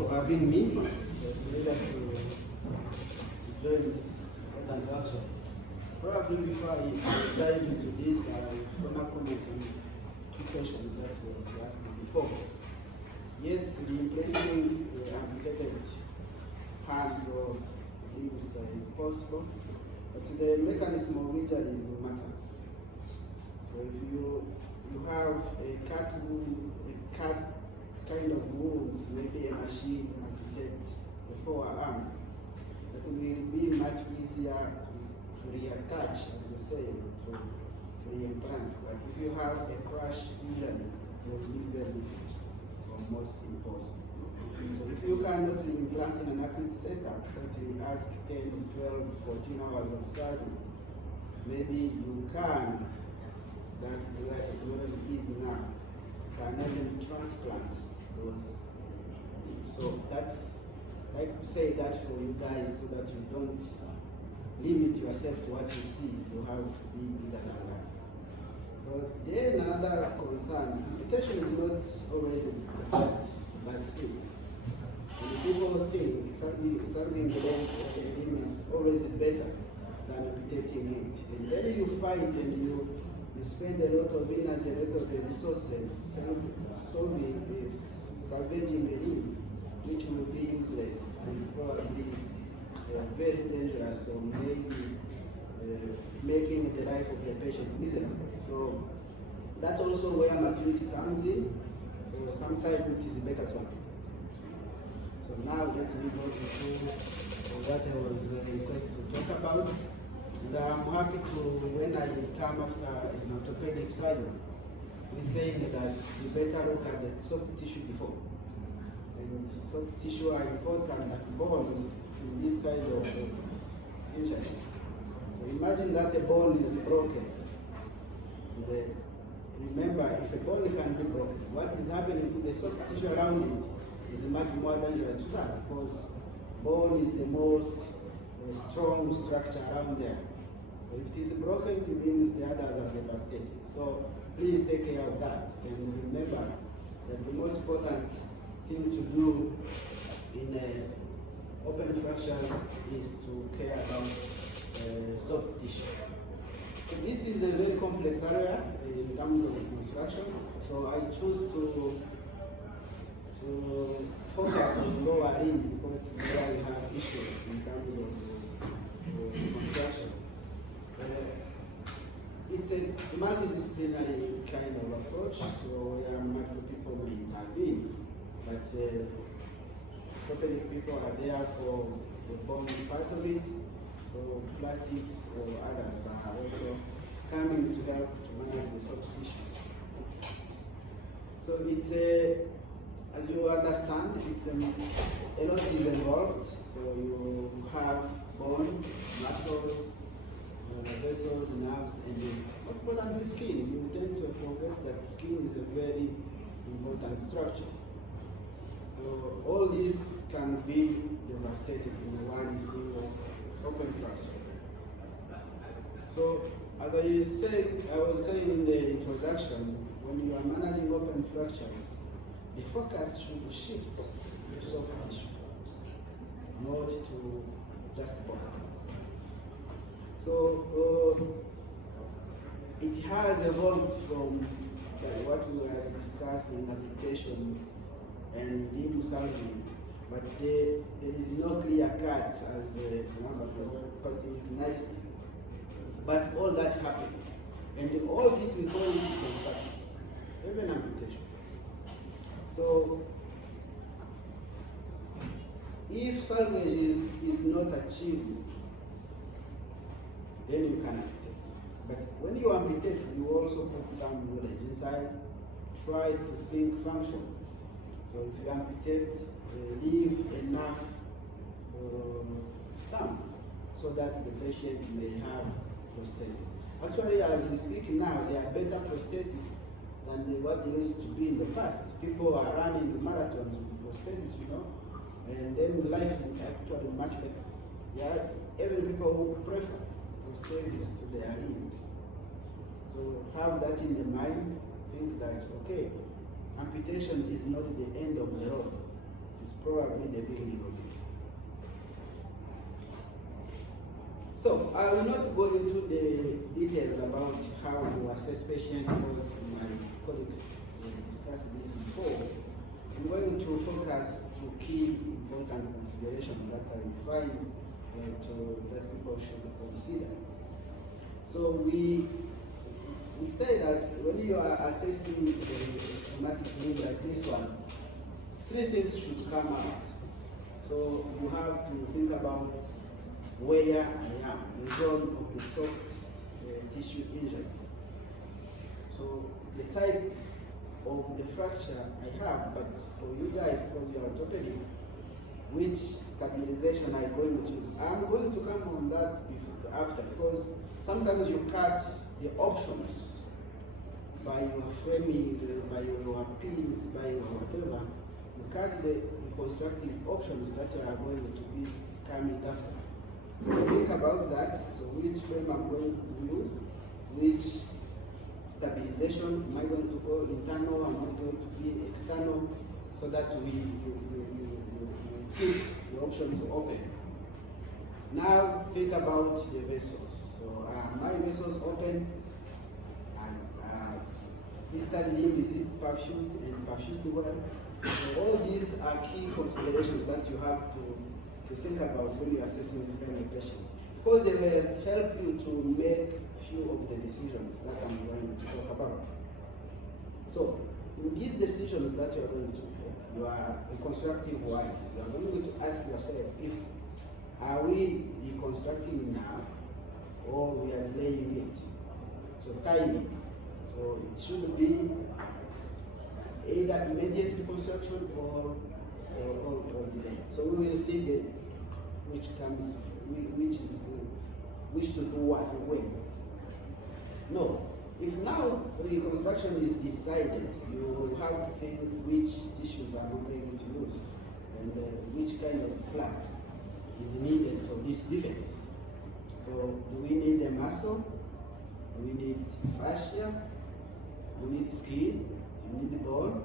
for having me. It's a pleasure to join this workshop. Probably before I dive into this, I'm going to comment on two questions that you asked me before. Yes, the implanting amputated hands or limbs is possible, but the mechanism of injury matters. So if you have a cut wound, a cut kind of wounds, maybe a machine amputate the forearm, that will be much easier to reattach, as you say, to reimplant. But if you have a crash injury, it will be very difficult, almost impossible. So if you cannot reimplant in an acute setup, that will ask 10, 12, 14 hours of surgery, maybe you can, that is where technology is now, can even transplant those. So that's, I like to say that for you guys so that you don't limit yourself to what you see. You have to be bigger than that. So then another concern, amputation is not always a bad thing. And people think salving the limb is always better than amputating it. And then you fight and you spend a lot of energy, a lot of resources salvaging a limb, which will be useless and probably very dangerous or maybe making the life of the patient miserable. So that's also where maturity comes in. So sometimes it is better to amputate. So now let me go into what I was requested to talk about. And I'm happy to, when I come after an orthopedic surgeon, we saying that you better look at the soft tissue before. And soft tissue are important like bones in this kind of injuries. So imagine that a bone is broken. Remember, if a bone can be broken, what is happening to the soft tissue around it is much more dangerous to that, because bone is the most strong structure around there. So if it is broken, it means the others are devastated. So please take care of that, and remember that the most important thing to do in open fractures is to care about soft tissue. So this is a very complex area in terms of reconstruction. So I choose to focus on lower limb because this is where we have issues in terms of reconstruction. It's a multidisciplinary kind of approach, so multiple people may intervene, but orthopedic people are there for the bone part of it, so plastics or others are also coming to help to manage the soft tissues. So it's as you understand, it's a lot is involved. So you have bone, muscles, vessels, nerves, and most importantly skin. You tend to forget that skin is a very important structure. So all this can be devastated in one single open fracture. So as I was saying in the introduction, when you are managing open fractures, the focus should shift to soft tissue, not to just bone. So it has evolved from what we were discussing, applications and limb salvaging, but there is no clear cut, as Lambert was putting it nicely. But all that happened, and all this we call it reconstruction, even amputation. So if salvage is not achieved, then you can amputate. But when you amputate, you also put some knowledge inside, try to think function. So if you amputate, leave enough stamp so that the patient may have prosthesis. Actually, as we speak now, there are better prosthesis than what they used to be in the past. People are running marathons with prosthesis, and then life is actually much better. There are even people who prefer prosthesis to their limbs. So have that in the mind, think that, okay, amputation is not the end of the road. It is probably the beginning of it. So I will not go into the details about how you assess patients because my colleagues discussed this before. I'm going to focus to key important considerations that I find that people should consider. So we say that when you are assessing a traumatic limb like this one, three things should come out. So you have to think about where I am, the zone of the soft tissue injury. So the type of the fracture I have, but for you guys, because you are orthopedic, which stabilization I'm going to use. I'm going to come on that after, because sometimes you cut the options by your framing, by your pins, by your whatever. You cut the reconstructive options that are going to be coming after. So think about that. So which frame I'm going to use, which stabilization am I going to go internal, am I going to be external, so that you keep the options open. Now think about the vessels. So are my vessels open? And distal limb, is it perfused and perfused well? So all these are key considerations that you have to think about when you're assessing this kind of patient, because they will help you to make few of the decisions that I'm going to talk about. So in these decisions that you are going to make, you are reconstructive wise, you are going to ask yourself, if are we reconstructing now or we are delaying it? So timing. So it should be either immediate reconstruction or delay. So we will see which to do what when. No. If now reconstruction is decided, you have to think which tissues are not going to use and which kind of flap is needed for this defect. So do we need a muscle? Do we need fascia? Do we need skin? Do we need bone?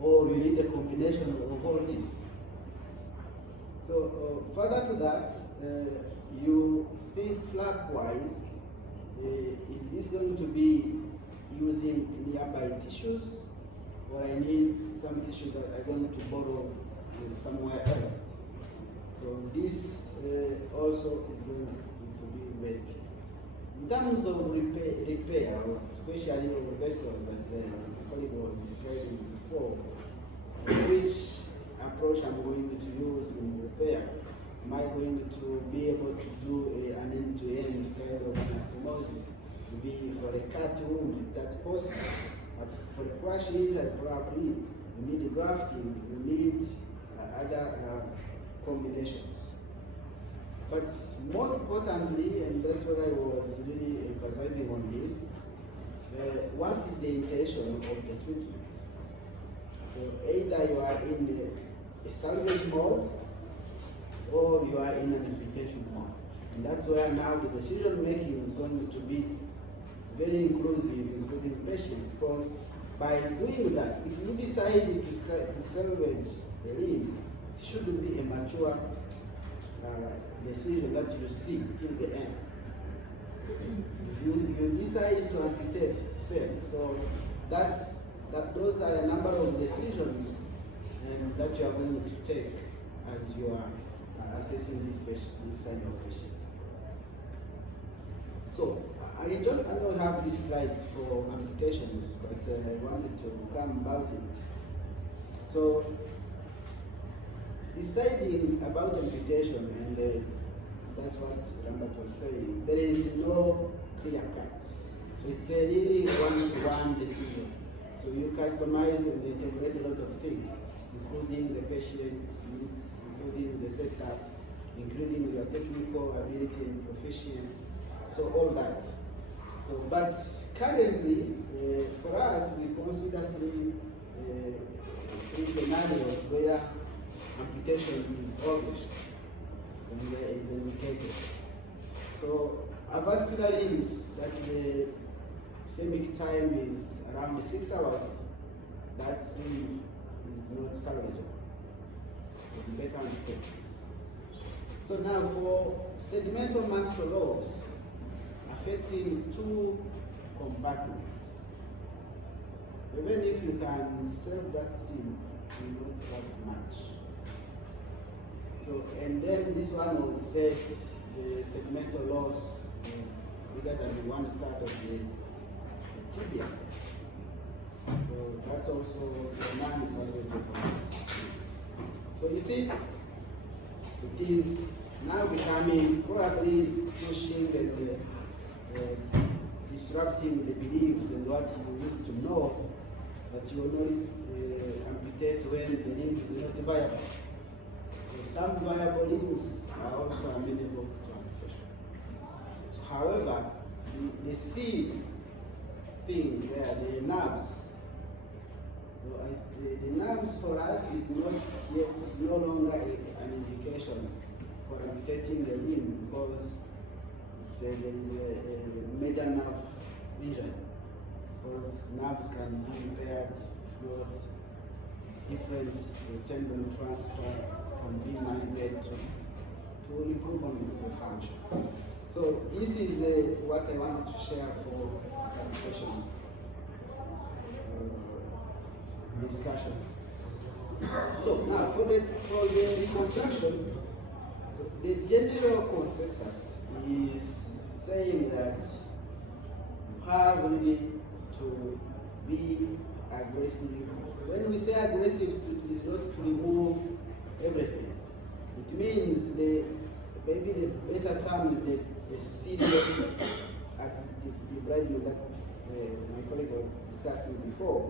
Or you need a combination of all this? So further to that, you think flap-wise, is this going to be using nearby tissues, or I need some tissues that I'm going to borrow somewhere else? So this also is going to be very key. In terms of repair, especially of vessels that my colleague was describing before, which approach I'm going to use in repair? Am I going to be able to do an end-to-end kind of anastomosis? Maybe for a cut wound, if that's possible. But for a crush injury, probably you need grafting, you need other combinations. But most importantly, and that's what I was really emphasizing on this, what is the intention of the treatment? So either you are in a salvage mode or you are in an amputation mode. And that's where now the decision making is going to be very inclusive, including patient, because by doing that, if you decide to salvage the limb, it shouldn't be a mature decision that you see till the end. If you decide to amputate, same. So those are a number of decisions that you are going to take as you are assessing this kind of patient. So I don't have this slide for amputations, but I wanted to come about it. So deciding about amputation, and that's what Lambert was saying, there is no clear cut. So it's a really one-to-one decision. So you customize and integrate a lot of things, including the patient needs, including the setup, including your technical ability and proficiency. So all that. So, but currently, for us, we consider three scenarios where amputation is obvious and is indicated. So avascular limbs that the ischemic time is around 6 hours, that limb is not salvageable. better undertake. So now for segmental muscle loss affecting two compartments, even if you can serve that thing, you won't serve much. So, and then this one was said the segmental loss bigger than 1/3 of the tibia. So that's also the non-salvageable. So you see, it is now becoming probably pushing and disrupting the beliefs and what you used to know, that you will not amputate when the limb is not viable. So some viable limbs are also amenable to amputation. So however, the seed things there, the nerves, the nerves for us is no longer an indication for amputating the limb, because there is a major nerve injury, because nerves can be impaired if not different tendon transfer can be made to improve on the function. So this is what I wanted to share for amputation discussions. So now for the reconstruction, so the general consensus is saying that you have really to be aggressive. When we say aggressive, it is not to remove everything. It means maybe the better term is the serious at the debridement that my colleague was discussing before.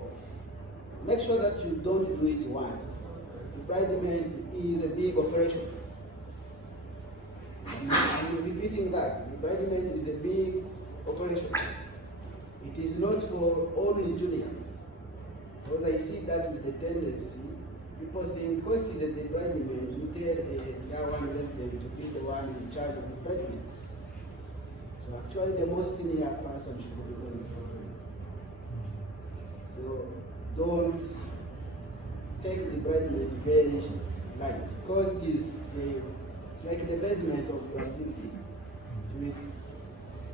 Make sure that you don't do it once. Debridement is a big operation. I'm repeating that. Debridement is a big operation. It is not for only juniors. Because I see that is the tendency. People think cost is a debridement. You tell a one resident to be the one in charge of debridement. So actually the most senior person should be doing it. So don't take debridement very light. Cost is it's like the basement of your building. It will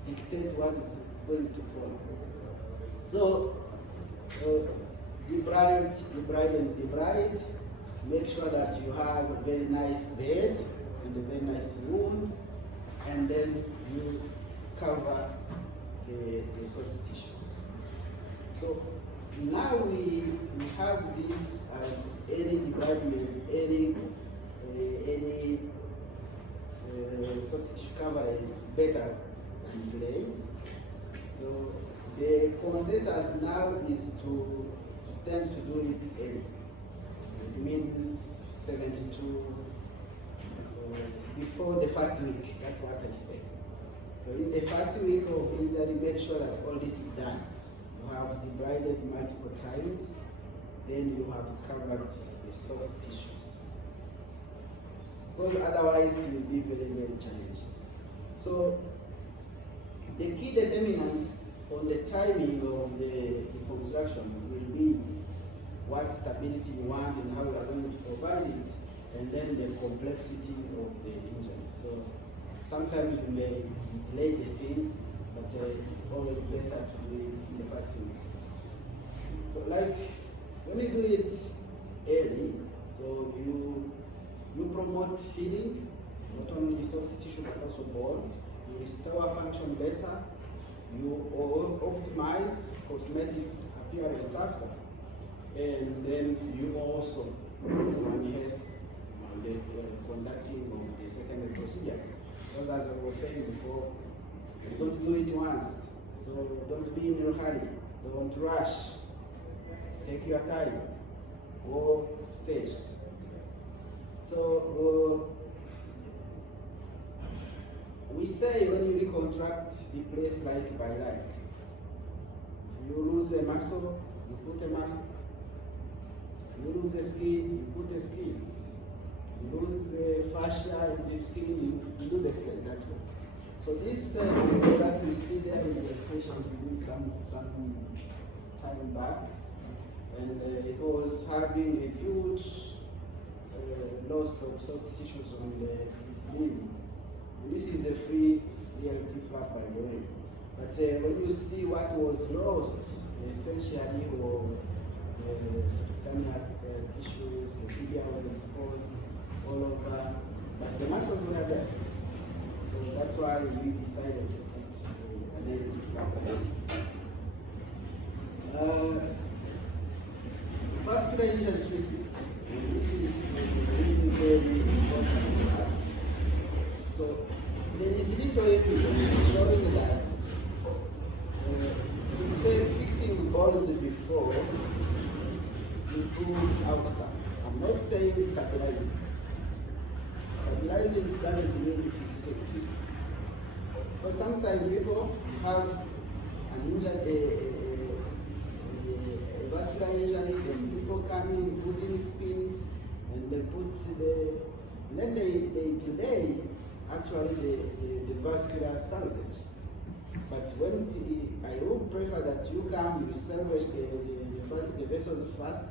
dictate what is going to follow. So debride. Make sure that you have a very nice bed and a very nice room, and then you cover the soft tissues. So now we have this as any debridement, any soft tissue cover is better than clay. So the consensus now is to tend to do it early. It means 72 before the first week. That's what I said. So in the first week of injury, make sure that all this is done. You have debrided multiple times, then you have covered the soft tissues. Because otherwise it will be very, very challenging. So the key determinants on the timing of the reconstruction will be what stability you want and how we are going to provide it, and then the complexity of the injury. So sometimes you may delay the things, but it's always better to do it in the first week. So like when you do it early, so you promote healing, not only soft tissue but also bone. You restore function better. You optimize cosmetics appearance after, and then you also enhance the conducting of the secondary procedures. Because as I was saying before, you don't do it once, so don't be in a hurry, don't rush, take your time, go staged. So we say when you reconstruct, replace like by like. If you lose a muscle, you put a muscle. If you lose a skin, you put a skin. You lose a fascia in the skin, you do the same that way. So this that you see there is a patient we did some time back, and it was having a huge loss of soft tissues on this limb. And this is a free ELT flap, by the way. But when you see what was lost, essentially was subcutaneous tissues, the tibia was exposed all over, but the muscles were there. So that's why we decided to put an ELT flap like this. Vascular injury treatment. This is really very important for us. So there is little evidence showing that fixing bones before improve outcome. I'm not saying stabilizing. Stabilizing doesn't mean fixing. But sometimes people have an injury, a vascular injury, and people come in, put in pins, and they and then they delay actually the vascular salvage. But when I would prefer that you come, you salvage the vessels first,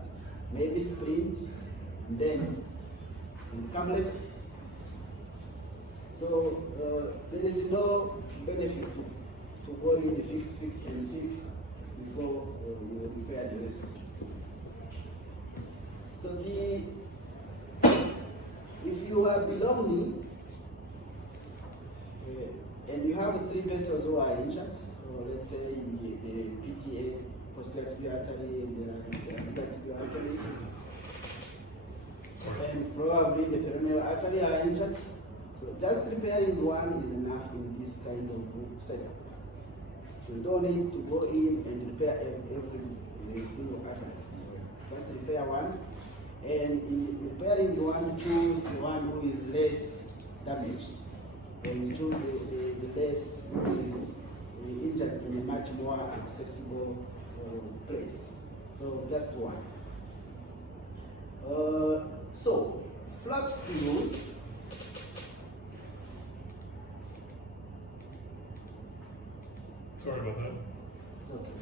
maybe sprint, and then come later. So there is no benefit to go in the fix before you repair the vessels. So if you are belonging and you have 3 vessels who are injured, so let's say the PTA, posterior tibial artery, and the tibial artery, and probably the peroneal artery are injured. So just repairing one is enough in this kind of setup. So you don't need to go in and repair every single artery. So just repair one, and in repairing the one, choose the one who is less damaged. And choose the less who is injured in a much more accessible place. So just one. So flaps to use. Sorry about that. It's okay.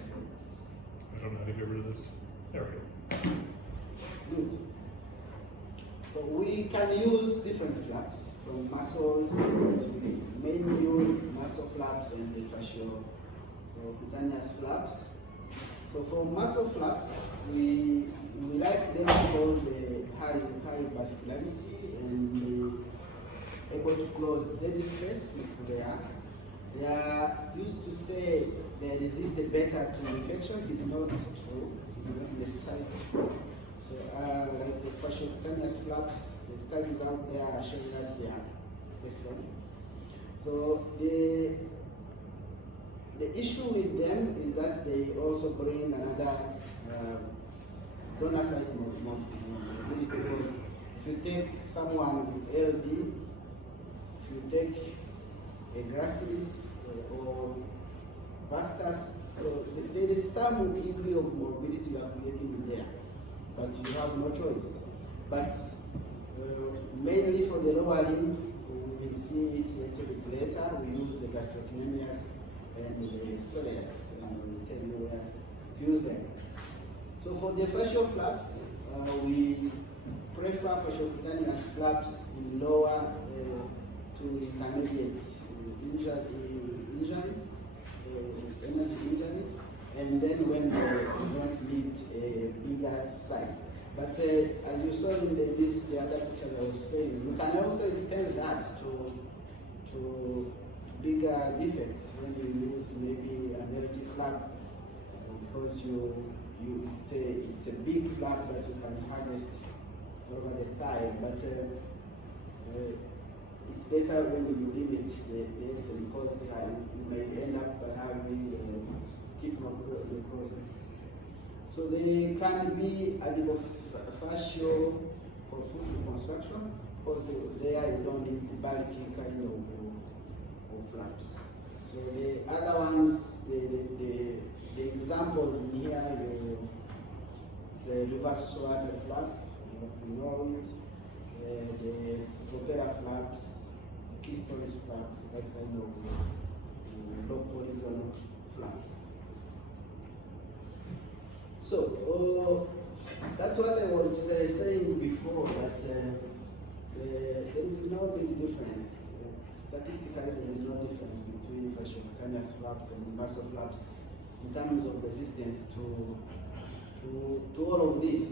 I don't know how to get rid of this. There we go. Good. So we can use different flaps from muscles. We mainly use muscle flaps and the fasciocutaneous flaps. So for muscle flaps, we like them because they high vascularity and they able to close dead space if they are. They are used to say they resist better to infection. It is not true. It is not necessarily true. So like the fasciocutaneous flaps, the studies out there are showing that they are the same. So the issue with them is that they also bring another donor site mobility. If you take someone's LD, if you take a gracilis or vastus, so there is some degree of morbidity you are creating there, but you have no choice. But mainly for the lower limb, we will see it a little bit later. We use the gastrocnemius and the soleus, and we will tell you where to use them. So for the fascial flaps, we prefer fasciocutaneous flaps in lower to intermediate energy injury, and then when they don't need a bigger size. But as you saw in the other picture I was saying, you can also extend that to bigger defects when you use maybe an LT flap, because it's a big flap that you can harvest over the thigh. But it's better when you limit the density, because you may end up having thick necrosis. So they can be adipose fascial for foot reconstruction, because there you don't need the bulky kind of flaps. So the other ones, the examples in here, it's a reverse soatal flap, you know it, the propeller flaps, keystone flaps, that kind of low polygonal flaps. So That's what I was saying before, that there is no big difference. Statistically, there is no difference between fasciocutaneous flaps and muscle flaps in terms of resistance to all of this.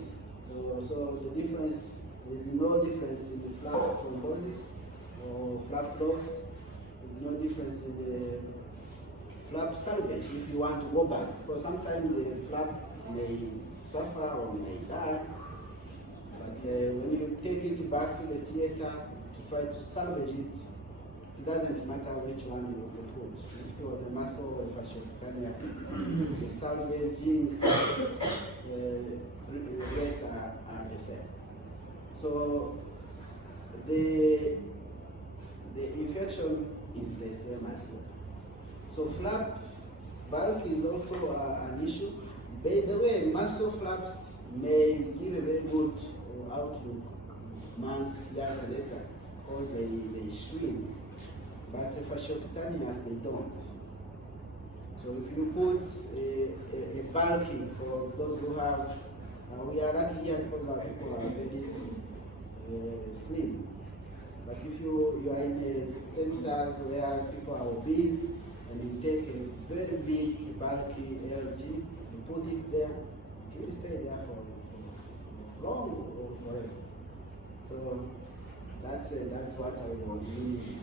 So the difference, there is no difference in the flap thrombosis or flap loss. There is no difference in the flap salvage if you want to go back, because sometimes the flap may suffer or may die. But when you take it back to the theater to try to salvage it, it doesn't matter which one you put. If it was a muscle or fasciocutaneous, the salvaging rate are the same. So the infection is the same as well. So flap bulk is also an issue. By the way, muscle flaps may give a very good outlook months, years later, because they shrink. But fasciocutaneous, they don't. So if you put a bulky, for those who have, we are lucky here because our people are very slim. But if you are in a centers where people are obese, and you take a very big, bulky LT, you put it there, it will stay there for long or forever. So that's what I was meaning.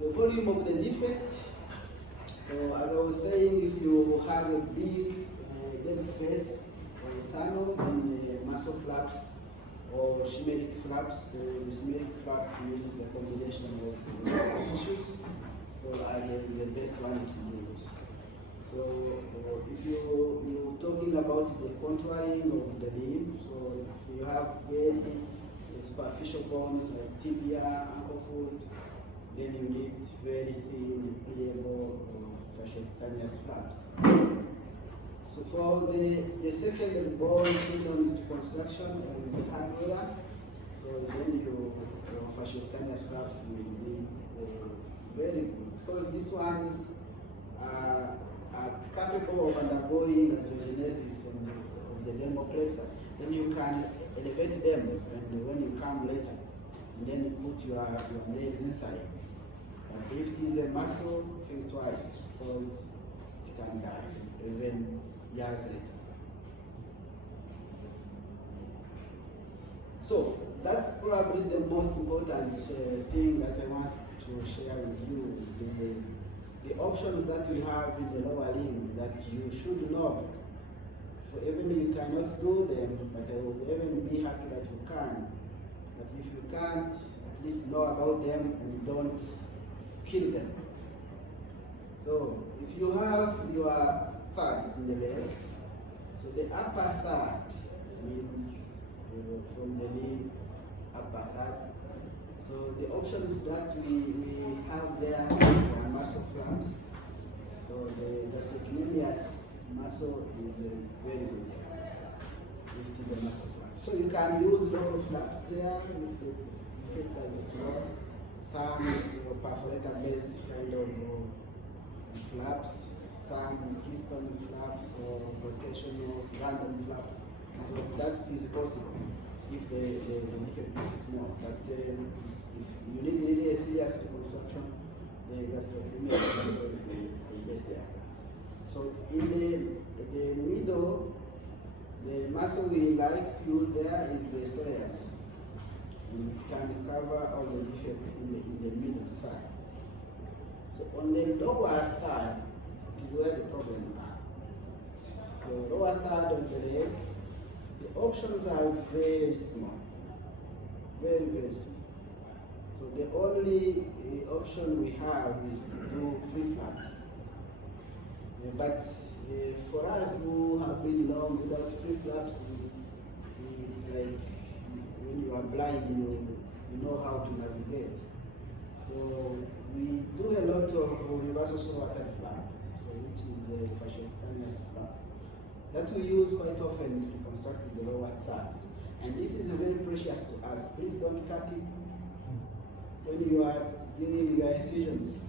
The volume of the defect. So as I was saying, if you have a big dead space or a tunnel in muscle flaps or chimeric flaps, the chimeric flaps uses the combination of tissues, so are the best one to use. So if you're talking about the contouring of the limb, so if you have very superficial bones like tibia, ankle foot, then you need very thin, pliable fasciocutaneous flaps. So for the secondary bone, this one is reconstruction and hardware. So then your fasciocutaneous flaps will be very good, because these ones are capable of undergoing angiogenesis of the dermal plexus. Then you can elevate them, and when you come later, and then you put your nails inside. But if it is a muscle, think twice, because it can die even years later. So that's probably the most important thing that I want to share with you. The options that we have in the lower limb that you should know. For even you cannot do them, but I will even be happy that you can. But if you can't, at least know about them and don't kill them. So if you have your thirds in the leg, so the upper third means from the knee, upper third. So the options that we have there are muscle flaps. So the gastrocnemius muscle is very good there, if it is a muscle flap. So you can use local flaps there if the defect is small. Some perforator based kind of flaps, some keystone flaps or rotational random flaps. So that is possible if the defect is small. But if you need really a serious reconstruction, the gastrocnemius muscle is the best there. So in the middle, the muscle we like to use there is the soleus. And it can cover all the defects in the middle third. So on the lower third, it is where the problems are. So lower third of the leg, the options are very small. Very, very small. So the only option we have is to do free flaps. But for us who have been long without free flaps, it's like when you are blind, you know how to navigate. So we do a lot of reversal sorted flap, so which is a fasciocutaneous flap that we use quite often to reconstruct the lower thirds. And this is very precious to us. Please don't cut it when you are doing your incisions.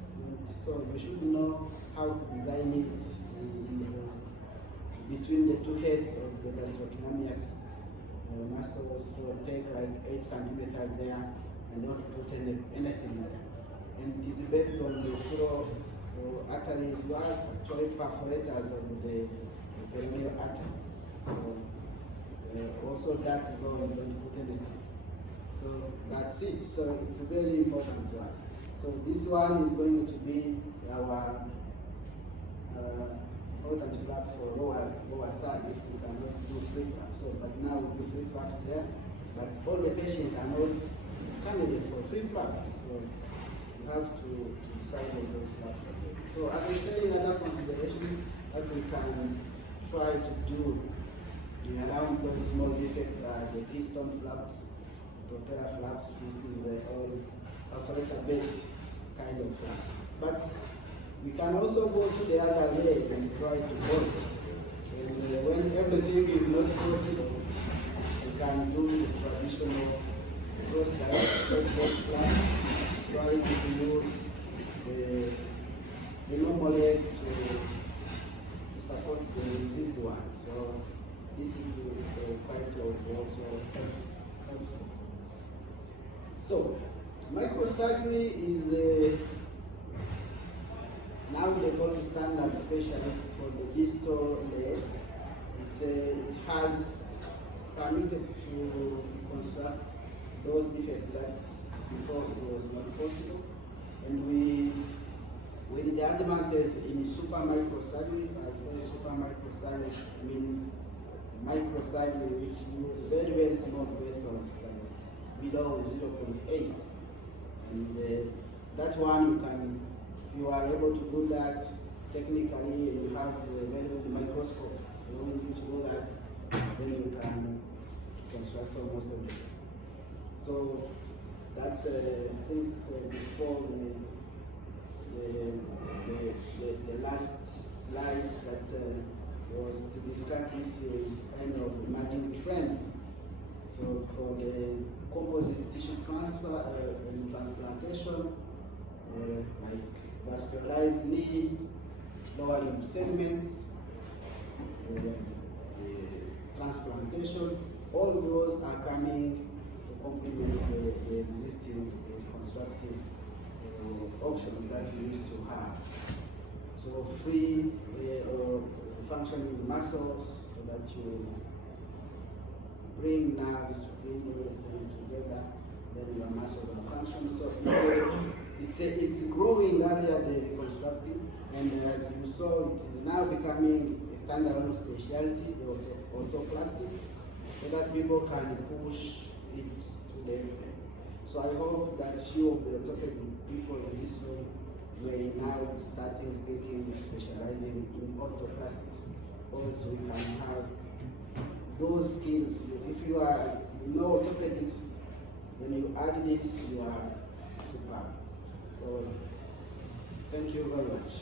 So you should know how to design it between the two heads of the gastrocnemius muscles. So take like 8 centimeters there and don't put anything there. And it is based on the slow arteries, were actually perforators of the peroneal artery. Also that zone, don't put anything. So that's it. So it's very important to us. So this one is going to be our important flap for lower third if we cannot do free flaps. So, but now we do free flaps there. But all the patients are not candidates for free flaps. So you have to decide on those flaps. So as I say, in other considerations that we can try to do around those small defects are the piston flaps, propeller flaps. This is all perforator-based kind of flaps. But we can also go to the other leg and try to bolt. And when everything is not possible, we can do the traditional cross-bolt flap, try to use the normal leg to support the resist one. So this is quite also helpful. So microsurgery is now the gold standard, especially for the distal leg. It has permitted to reconstruct those defects that before it was not possible. And with the advances in super microsurgery, I say super microsurgery, it means microsurgery which use very, very small vessels, like below 0.8. And that one you are able to do that technically, and you have a very good microscope. You want you to do that, then you can construct almost everything. So that's I think before the last slide that was to discuss this kind of emerging trends. So for the composite tissue transfer and transplantation, like vascularized knee, lower limb segments, transplantation, all those are coming to complement the existing constructive options that we used to have. So free functioning muscles, so that you bring nerves, bring everything together, then your muscles are functioning. So it's a growing area, the reconstructive, and as you saw, it is now becoming a standalone specialty, the orthoplastics, so that people can push it to the extent. So I hope that few of the orthopedic people in this room may now start thinking, specializing in orthoplastics, because we can have those skills. If you know orthopedics, when you add this, you are superb. So thank you very much.